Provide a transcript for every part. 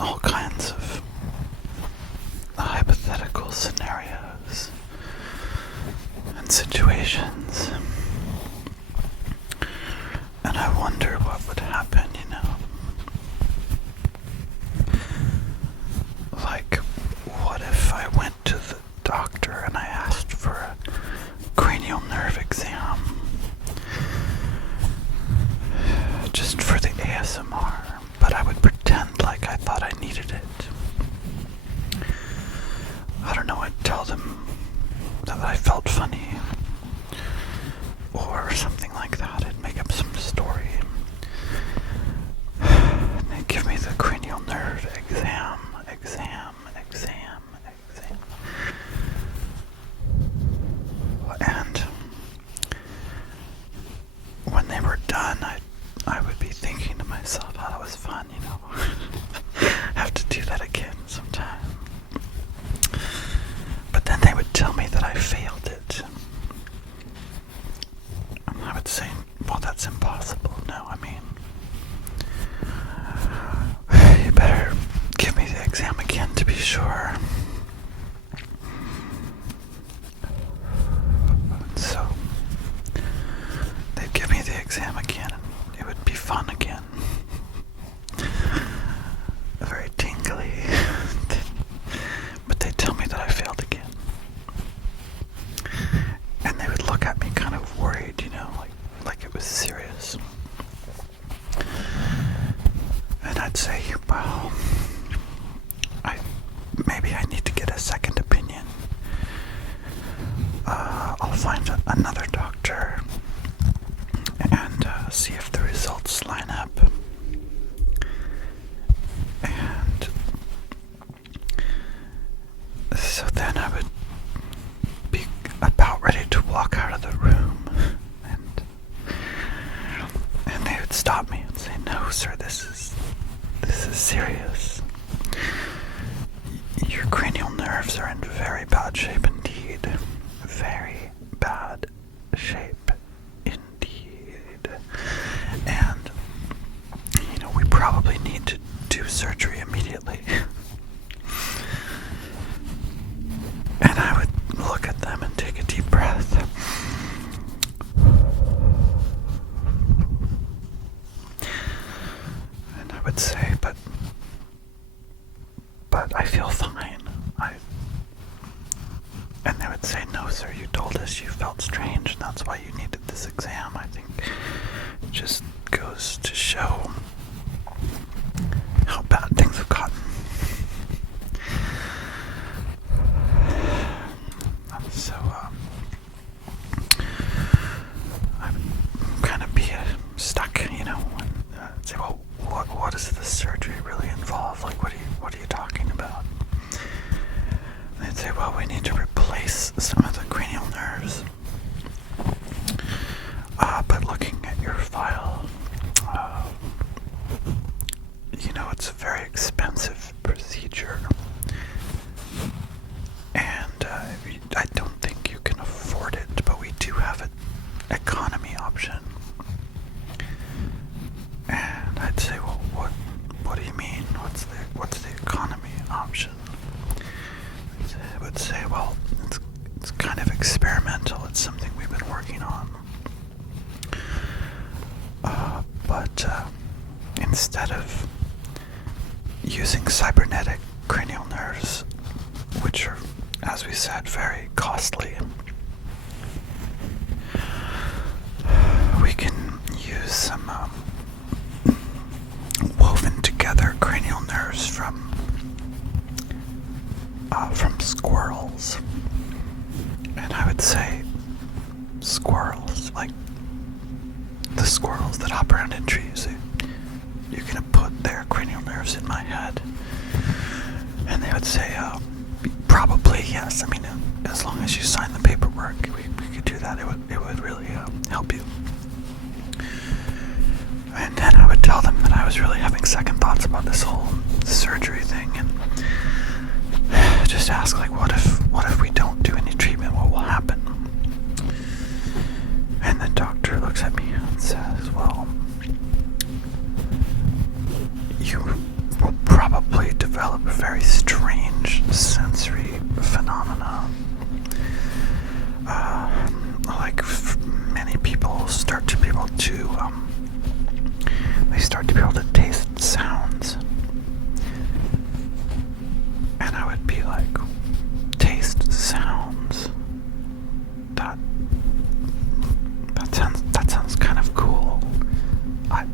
all kinds of hypothetical scenarios and situations. And I wonder what would happen, Like, what if I went to the doctor and I asked for a cranial nerve exam? Just for the ASMR, but I would pretend like I thought I needed it. I don't know, I'd tell them that I felt funny, or something like that. I'd make up some story. And they'd give me the cranial nerve exam. And when they were done, I would be thinking to myself, oh, that was fun, Have to do that again sometime. But then they would tell me that I failed it. And I would say, well, that's impossible. No, you better give me the exam again to be sure. So, they'd give me the exam again, and it would be fun again. Very tingly. But they'd tell me that I failed again. And they would look at me kind of worried, like it was serious. And I'd say, well, maybe I need to get a second opinion. I'll find another doctor and see if the results line up. And so then I would be about ready to walk out of the room, and they would stop me and say, "No, sir, this is serious. Your cranial nerves are in very bad shape indeed. Very bad shape indeed. And, we probably need to do surgery immediately." And I would look at them and take a deep breath. And I would say, but I feel fine. And they would say, "No, sir, you told us you felt strange, and that's why you needed this exam." I think it just goes to show how bad things have gotten. So, I would kind of be stuck, and say, "Well, what does this surgery really involve? Like, what are you talking about?" And they'd say, "Well, we need to replace some of the cranial nerves. But looking at your file, it's a very expensive procedure. And I don't think you can afford it, but we do have an economy option." And I'd say, "Well, what do you mean? What's the economy option?" They would say, "Well, it's kind of experimental. It's something we've been working on. But instead of using cybernetic cranial nerves, which are, as we said, very costly, we can use some woven together cranial nerves from squirrels." And I would say, squirrels, like the squirrels that hop around in trees. You're gonna put their cranial nerves in my head. And they would say, probably yes. As long as you sign the paperwork, we could do that. It would really help you. And then I would tell them that I was really having second thoughts about this whole surgery thing, and just ask, like, what if we don't do any treatment? What will happen? And the doctor looks at me and says, "Well, you will probably develop a very strange sensory phenomena. Like many people start to be able to, they start to be able to taste sounds. And I would be like, taste sounds? That sounds kind of cool.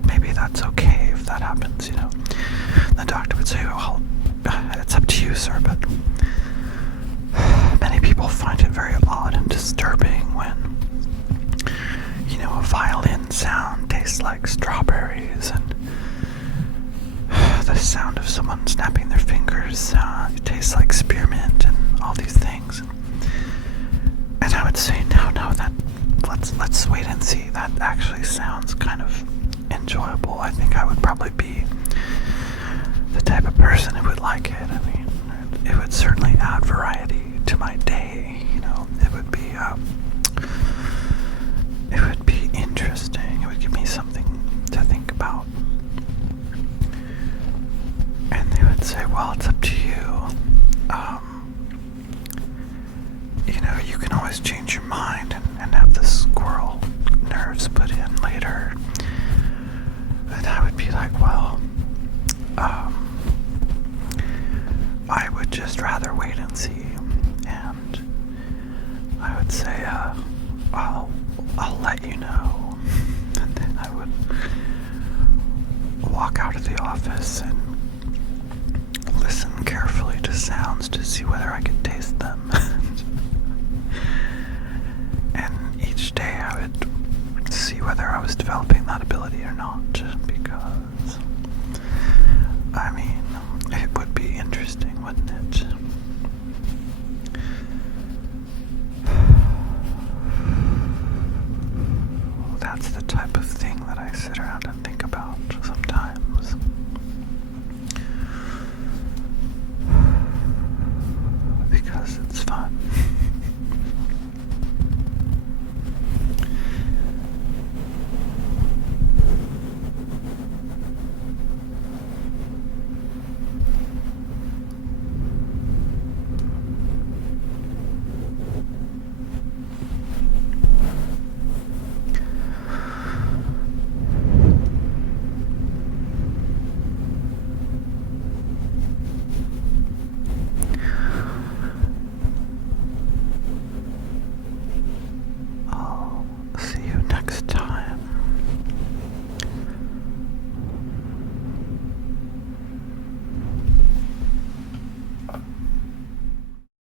Maybe that's okay if that happens, you know. The doctor would say, well, it's up to you, sir, but many people find it very odd and disturbing when, you know, a violin sound tastes like strawberries, and the sound of someone snapping their fingers tastes like spearmint, and all these things. And I would say, no, let's wait and see. That actually sounds kind of enjoyable. I think I would probably be the type of person who would like it. I mean, it would certainly add variety to my day. You know, it would be interesting. It would give me something to think about. And they would say, well, it's up to you. You know, you can always change your mind and have the squirrel nerves put in later. And I would be like, well, I would just rather wait and see. And I would say, I'll let you know. And then I would walk out of the office and listen carefully to sounds to see whether I could taste them. And each day I would see whether I was developing that ability or not, because, I mean, it would be interesting, wouldn't it?